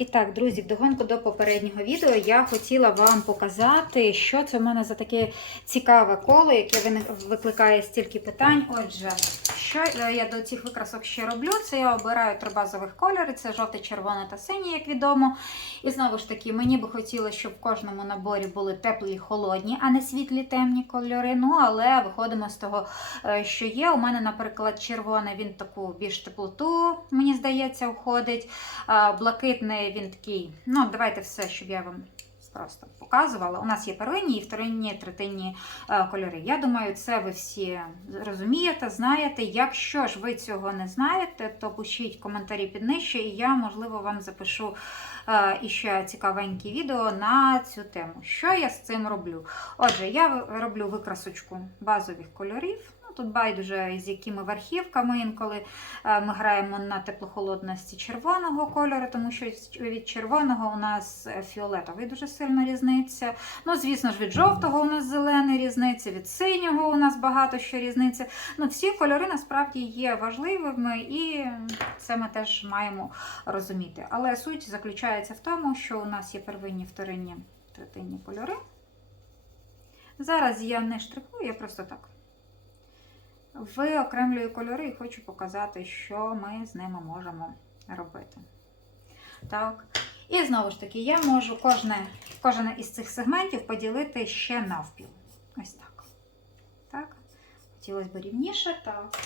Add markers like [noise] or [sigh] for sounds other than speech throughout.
І так, друзі, вдогонку до попереднього відео я хотіла вам показати, що це в мене за таке цікаве коло, яке викликає стільки питань. Отже, що я до цих викрасок ще роблю? Це я обираю три базових кольори: це жовтий, червоний та синій, як відомо. І знову ж таки, мені би хотілося, щоб в кожному наборі були теплі і холодні, а не світлі темні кольори. Ну, але виходимо з того, е, що є. У мене, наприклад, червоний, він таку більш теплоту, мені здається, входить. Блакитний він такий. Ну, давайте все, щоб я вам просто показувала. У нас є первинні і вторинні, третинні е, кольори. Я думаю, це ви всі розумієте, знаєте. Якщо ж ви цього не знаєте, то пишіть коментарі під нижче, і я, можливо, вам запишу е, іще цікавеньке відео на цю тему. Що я з цим роблю? Отже, я роблю викрасочку базових кольорів. Ну, тут байдуже з якими верхівками інколи Е, Ми граємо на теплохолодності червоного кольору, тому що від червоного у нас е, фіолетовий дуже сильно різниця. Ну, звісно ж, від жовтого у нас зелений різниця, від синього у нас багато що різниця. Ну, всі кольори насправді є важливими, і це ми теж маємо розуміти. Але суть заключається в тому, що у нас є первинні, вторинні, третинні кольори. Зараз я не штрихую, я просто так виокремлюю кольори і хочу показати, що ми з ними можемо робити. Так. І знову ж таки, я можу кожне, кожен із цих сегментів поділити ще навпіл. Ось так. Так. Хотілося б рівніше. Так.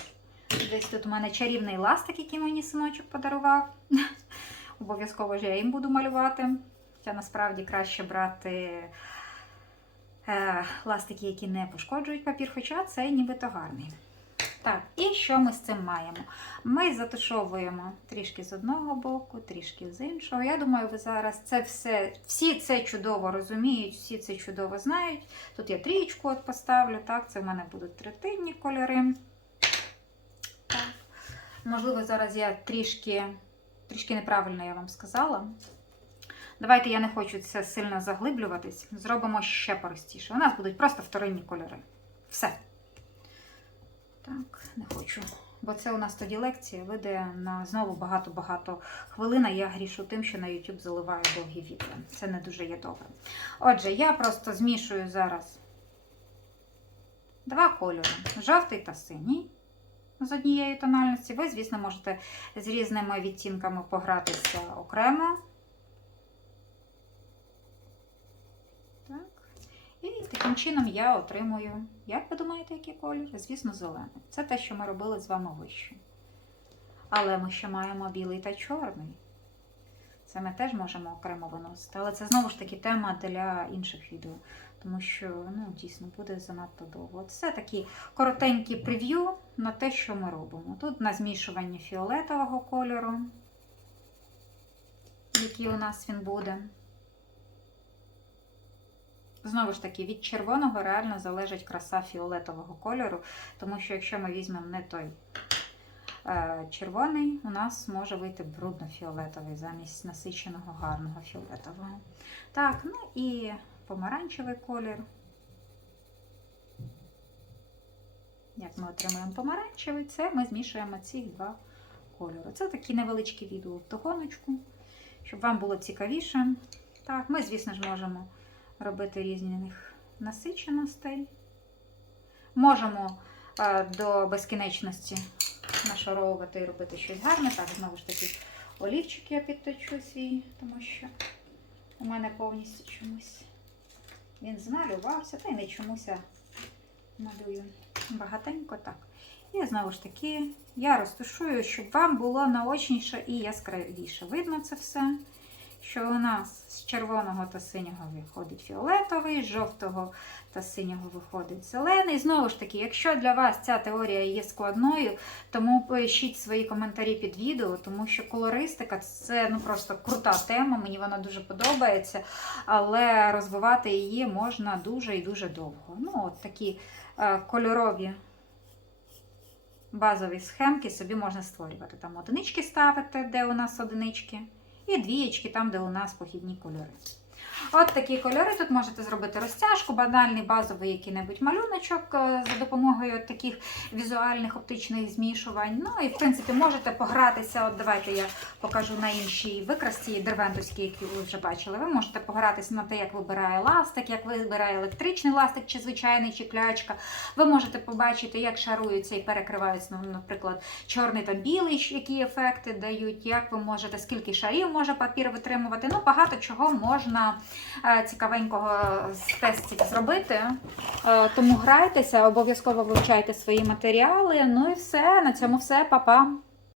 Десь тут у мене чарівний ластик, який мені синочок подарував. [laughs] Обов'язково ж я їм буду малювати. Хоча насправді краще брати е, ластики, які не пошкоджують папір, хоча цей нібито гарний. Так, і що ми з цим маємо? Ми затушовуємо трішки з одного боку, трішки з іншого. Я думаю, ви зараз це все, всі це чудово розуміють, всі це чудово знають. Тут я трієчку от поставлю, так, це в мене будуть третинні кольори. Так. Можливо, зараз я трішки, трішки неправильно я вам сказала. Давайте я не хочу це сильно заглиблюватись. Зробимо ще простіше. У нас будуть просто вторинні кольори. Все. Так, не хочу. Бо це у нас тоді лекція вийде на знову багато-багато хвилин. Я грішу тим, що на YouTube заливаю довгі відео. Це не дуже є добре. Отже, я просто змішую зараз два кольори: жовтий та синій з однієї тональності. Ви, звісно, можете з різними відтінками погратися окремо. Так. І таким чином я отримую, як ви думаєте, який колір? Звісно, зелений. Це те, що ми робили з вами вище. Але ми ще маємо білий та чорний. Це ми теж можемо окремо виносити. Але це знову ж таки тема для інших відео, тому що ну, дійсно буде занадто довго. Це такі коротенькі прев'ю на те, що ми робимо. Тут на змішування фіолетового кольору, який у нас він буде. Знову ж таки, від червоного реально залежить краса фіолетового кольору, тому що якщо ми візьмемо не той е, червоний, у нас може вийти брудно-фіолетовий замість насиченого гарного фіолетового. Так, ну і помаранчевий колір. Як ми отримуємо помаранчевий, це ми змішуємо ці два кольори. Це такі невеличкі відео в догоночку, щоб вам було цікавіше. Так, ми, звісно ж, можемо робити різних насиченостей. Можемо е, до безкінечності нашаровувати і робити щось гарне. Так, знову ж таки, олівчик я підточу свій, тому що у мене повністю чомусь він змалювався, та й не чомусь малюю багатенько так. І знову ж таки, я розташую, щоб вам було наочніше і яскравіше. Видно це все що у нас з червоного та синього виходить фіолетовий, з жовтого та синього виходить зелений. Знову ж таки, якщо для вас ця теорія є складною, тому пишіть свої коментарі під відео, тому що колористика це ну, просто крута тема, мені вона дуже подобається, але розвивати її можна дуже і дуже довго. Ну, от такі е, кольорові. Базові схемки собі можна створювати. Там одинички ставити, де у нас одинички і двієчки там, де у нас похідні кольори. От такі кольори. Тут можете зробити розтяжку, банальний базовий який-небудь малюночок е, за допомогою таких візуальних оптичних змішувань. Ну і в принципі можете погратися. От давайте я покажу на іншій викрасці дервентовській, які ви вже бачили. Ви можете погратися на те, як вибирає ластик, як вибирає електричний ластик, чи звичайний, чи клячка. Ви можете побачити, як шаруються і перекриваються, ну, наприклад, чорний та білий, які ефекти дають, як ви можете, скільки шарів може папір витримувати. Ну, багато чого можна е, цікавенького з тестів зробити. Е, Тому грайтеся, обов'язково вивчайте свої матеріали. Ну і все, на цьому все, Па-па!